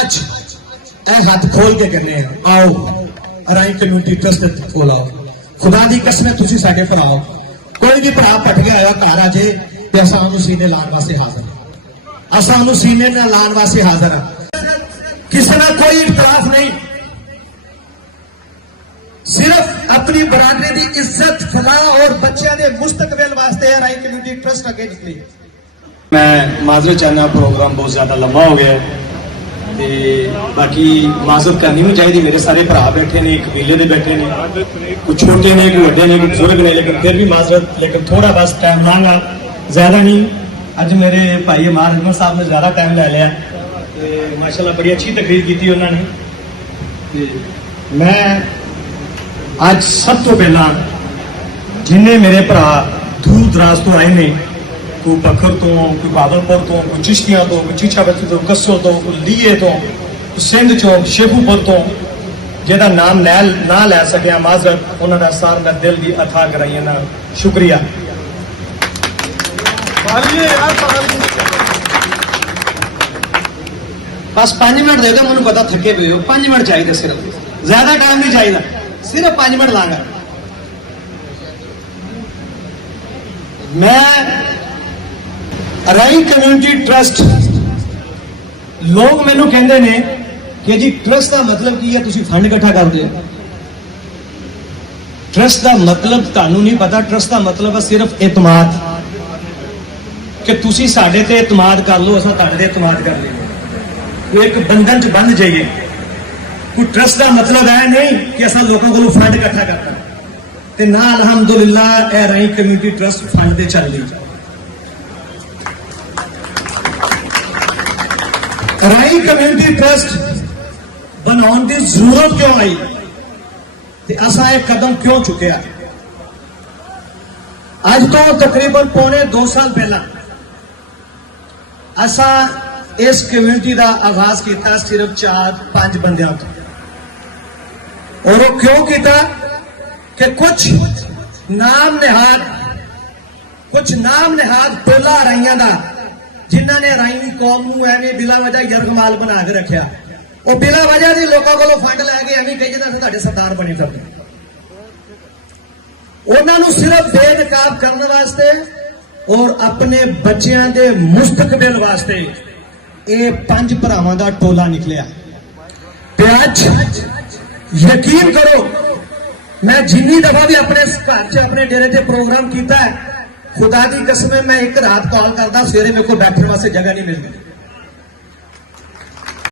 आज हाथ खोल के कहने आओ राई कम्यूनिटी ट्रस्ट खोल आओ। खुदा दी कसम तुसी साडे पर आओ। कोई भी भरा भट गया होया घर आजे ते असां उहनूं सीने लाण वास्ते हाज़र हां। असां उहनूं सीने नाल लाण वास्ते हाज़र हां। किसी का कोई इख्तलाफ नहीं, सिर्फ अपनी बरादरी की इज्जत फलाह और बच्चों के मुस्तकबिल वास्ते राई कम्यूनिटी ट्रस्ट अगे निकली। मैं माजरत चाहना, प्रोग्राम बहुत ज्यादा लंबा हो गया है ते बाकी माजरत करनी भी चाहिए। मेरे सारे भरा बैठे ने, कबीले के बैठे ने, कुछ छोटे ने, कुछ बड़े ने, कुछ बुजुर्ग ने, लेकिन फिर भी माजरत, लेकिन थोड़ा बस टाइम लांगा, ज्यादा नहीं। अज मेरे भाई अमार अहमद साहब ने ज्यादा टाइम ले लिया, माशाल्लाह बड़ी अच्छी तकरीर की उन्होंने। मैं अज सब तो पहला जिन्हें मेरे भरा दूर दराज तो आए ने, कोई बखर तो, कोई बादलपुर तो, कोई चिश्तियां तो, कोई चीछाबस्ती तो, कस्सो तो, कोई लीए तो, कोई सिंध चो, शेखूपुर तो, जिहदा नाम ना लै सकिया माजरत, उन्होंने सार मैं दिल की अथा कराई ना शुक्रिया। बस 5 मिनट दे दो, मैंने पता थके पे हो, 5 मिनट चाहिए, सिर्फ ज्यादा टाइम नहीं चाहिए, सिर्फ 5 मिनट लांगा। मैं राई कम्यूनिटी ट्रस्ट, लोग मैनू कहते ने कि जी ट्रस्ट का मतलब की है, तुसी फंड इकट्ठा करते हो। ट्रस्ट का मतलब तुहानू नहीं पता। ट्रस्ट का मतलब है सिर्फ एतमाद, कि तुसी साडे ते एतमाद कर लो, असां तुहाडे ते एतमाद कर लेंगे, एक बंधन च बंध जाइए। कोई ट्रस्ट का मतलब है नहीं कि असां लोगों को फंड इकट्ठा करना ते ना अलहमदुलिल्लाह ए राई कम्यूनिटी ट्रस्ट फंड दे चल रही। राई कम्यूनिटी ट्रस्ट बनाने की जरूरत क्यों आई ते असां एक कदम क्यों चुकया? अज तो तकरीबन पौने 2 साल पहला असां इस कम्यूनिटी का आगाज किया सिर्फ 4-5 बंदियां तो। और वो क्यों किया कि कुछ नाम निहाद टोला राइयां का, जिन्होंने राई कौम नूं एवें बिला वजह यरगमाल बना के रखा, वो बिला वजह के लोगों को फंड लैके एवं कही जाते तुहाडे सरदार बने करते। उन्होंने सिर्फ बेनकाब करने वास्ते और अपने बच्चों के मुस्तकबिल वास्ते ये 5 भरावां दा टोला निकलिया। अज यकीन करो, मैं जिन्नी दफा भी अपने घर च अपने डेरे से प्रोग्राम किया है, खुदा की कसम मैं एक रात कॉल करता, सवेरे मेरे को बैठने वास्ते जगह नहीं मिलती।